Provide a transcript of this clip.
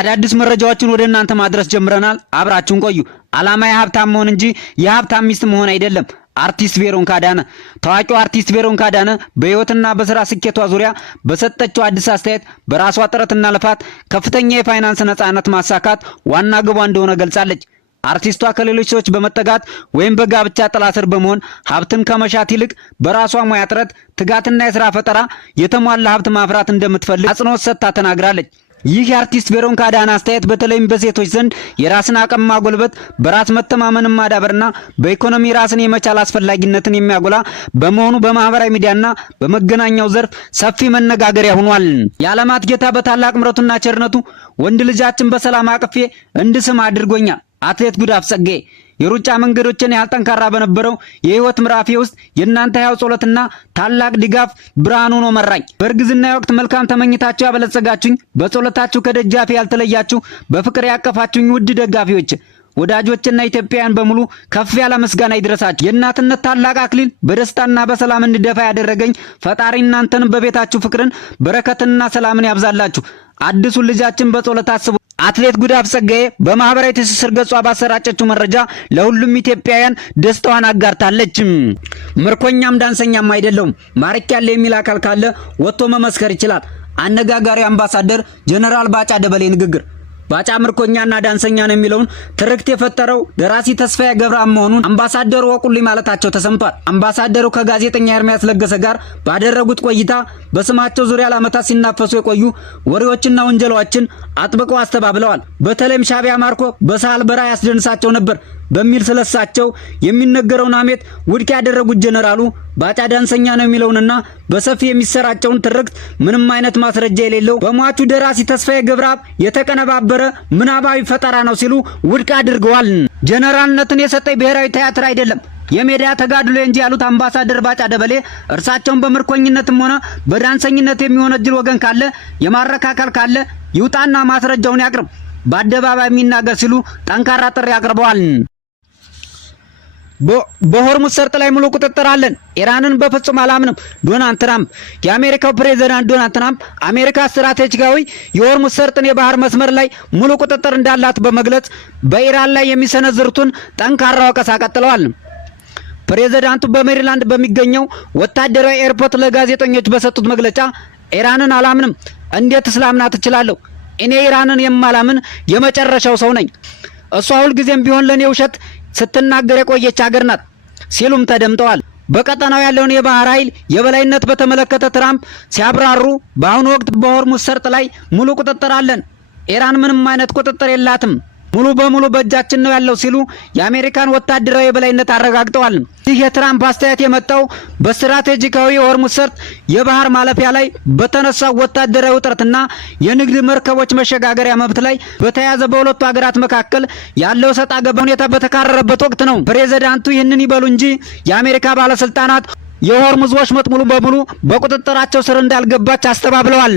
አዳዲስ መረጃዎችን ወደ እናንተ ማድረስ ጀምረናል። አብራችሁን ቆዩ። አላማ የሀብታም መሆን እንጂ የሀብታም ሚስት መሆን አይደለም። አርቲስት ቬሮንካ አዳነ ታዋቂው አርቲስት ቬሮንካ አዳነ በህይወትና በስራ ስኬቷ ዙሪያ በሰጠችው አዲስ አስተያየት በራሷ ጥረትና ልፋት ከፍተኛ የፋይናንስ ነፃነት ማሳካት ዋና ግቧ እንደሆነ ገልጻለች። አርቲስቷ ከሌሎች ሰዎች በመጠጋት ወይም በጋብቻ ጥላ ስር በመሆን ሀብትን ከመሻት ይልቅ በራሷ ሙያ ጥረት፣ ትጋትና የስራ ፈጠራ የተሟላ ሀብት ማፍራት እንደምትፈልግ አጽንኦት ሰጥታ ተናግራለች። ይህ የአርቲስት ቬሮንካ አዳነ አስተያየት በተለይም በሴቶች ዘንድ የራስን አቅም ማጎልበት፣ በራስ መተማመንን ማዳበርና በኢኮኖሚ ራስን የመቻል አስፈላጊነትን የሚያጎላ በመሆኑ በማህበራዊ ሚዲያና በመገናኛው ዘርፍ ሰፊ መነጋገሪያ ሆኗል። የዓለማት ጌታ በታላቅ ምሕረቱና ቸርነቱ ወንድ ልጃችን በሰላም አቅፌ እንድስም አድርጎኛል። አትሌት ጉዳፍ ጸጋዬ የሩጫ መንገዶችን ያልጠንካራ በነበረው የህይወት ምዕራፌ ውስጥ የእናንተ ያው ጸሎትና ታላቅ ድጋፍ ብርሃን ሆኖ መራኝ። በእርግዝና ወቅት መልካም ተመኝታችሁ ያበለጸጋችሁኝ፣ በጸሎታችሁ ከደጃፌ ያልተለያችሁ፣ በፍቅር ያቀፋችሁኝ ውድ ደጋፊዎች፣ ወዳጆችና ኢትዮጵያውያን በሙሉ ከፍ ያለ ምስጋና ይድረሳችሁ። የእናትነት ታላቅ አክሊል በደስታና በሰላም እንድደፋ ያደረገኝ ፈጣሪ እናንተን በቤታችሁ ፍቅርን፣ በረከትንና ሰላምን ያብዛላችሁ። አዲሱን ልጃችን በጸሎት አስቡ። አትሌት ጉዳፍ ጸጋዬ በማህበራዊ ትስስር ገጿ ባሰራጨችው መረጃ ለሁሉም ኢትዮጵያውያን ደስታዋን አጋርታለች። ምርኮኛም ዳንሰኛም አይደለም ማርክ ያለ የሚል አካል ካለ ወጥቶ መመስከር ይችላል። አነጋጋሪ አምባሳደር ጀነራል ባጫ ደበሌ ንግግር። ባጫ ምርኮኛና ዳንሰኛ ነው የሚለውን ትርክት የፈጠረው ደራሲ ተስፋዬ ገብረአብ መሆኑን አምባሳደሩ ወቁልኝ ማለታቸው ተሰምቷል። አምባሳደሩ ከጋዜጠኛ ኤርሚያስ ለገሰ ጋር ባደረጉት ቆይታ በስማቸው ዙሪያ ለዓመታት ሲናፈሱ የቆዩ ወሬዎችና ወንጀላዎችን አጥብቀው አስተባብለዋል። በተለይም ሻዕቢያ ማርኮ በሳህል በረሃ ያስደንሳቸው ነበር በሚል ስለሳቸው የሚነገረውን ሐሜት ውድቅ ያደረጉት ጀነራሉ ባጫ ዳንሰኛ ነው የሚለውንና በሰፊ የሚሰራጨውን ትርክት ምንም አይነት ማስረጃ የሌለው በሟቹ ደራሲ ተስፋዬ ገብረአብ የተቀነባበረ ምናባዊ ፈጠራ ነው ሲሉ ውድቅ አድርገዋል። ጀነራልነትን የሰጠኝ ብሔራዊ ቲያትር አይደለም የሜዳ ተጋድሎ እንጂ ያሉት አምባሳደር ባጫ ደበሌ እርሳቸውን በምርኮኝነትም ሆነ በዳንሰኝነት የሚወነጅል ወገን ካለ የማረካከል ካለ ይውጣና ማስረጃውን ያቅርብ፣ በአደባባይ የሚናገር ሲሉ ጠንካራ ጥሪ አቅርበዋል። በሆርሙዝ ሰርጥ ላይ ሙሉ ቁጥጥር አለን። ኢራንን በፍጹም አላምንም። ዶናልድ ትራምፕ የአሜሪካው ፕሬዝዳንት ዶናልድ ትራምፕ አሜሪካ ስትራቴጂካዊ የሆርሙዝ ሰርጥን የባህር መስመር ላይ ሙሉ ቁጥጥር እንዳላት በመግለጽ በኢራን ላይ የሚሰነዝሩትን ጠንካራ ወቀሳ ቀጥለዋል። ፕሬዝዳንቱ በሜሪላንድ በሚገኘው ወታደራዊ ኤርፖርት ለጋዜጠኞች በሰጡት መግለጫ ኢራንን አላምንም፣ እንዴት እስላምናት እችላለሁ? እኔ ኢራንን የማላምን የመጨረሻው ሰው ነኝ። እሷ ሁልጊዜም ቢሆን ለኔ ውሸት ስትናገር የቆየች ሀገር ናት ሲሉም ተደምጠዋል። በቀጠናው ያለውን የባህር ኃይል የበላይነት በተመለከተ ትራምፕ ሲያብራሩ በአሁኑ ወቅት በሆርሙዝ ሰርጥ ላይ ሙሉ ቁጥጥር አለን፣ ኢራን ምንም አይነት ቁጥጥር የላትም፣ ሙሉ በሙሉ በእጃችን ነው ያለው ሲሉ የአሜሪካን ወታደራዊ የበላይነት አረጋግጠዋል። ይህ የትራምፕ አስተያየት የመጣው በስትራቴጂካዊ የሆርሙዝ ሰርጥ የባህር ማለፊያ ላይ በተነሳው ወታደራዊ ውጥረትና የንግድ መርከቦች መሸጋገሪያ መብት ላይ በተያያዘ በሁለቱ ሀገራት መካከል ያለው ሰጣ ገባ ሁኔታ በተካረረበት ወቅት ነው። ፕሬዝዳንቱ ይህንን ይበሉ እንጂ የአሜሪካ ባለስልጣናት የሆርሙዝ ወሽመጥ ሙሉ በሙሉ በቁጥጥራቸው ስር እንዳልገባች አስተባብለዋል።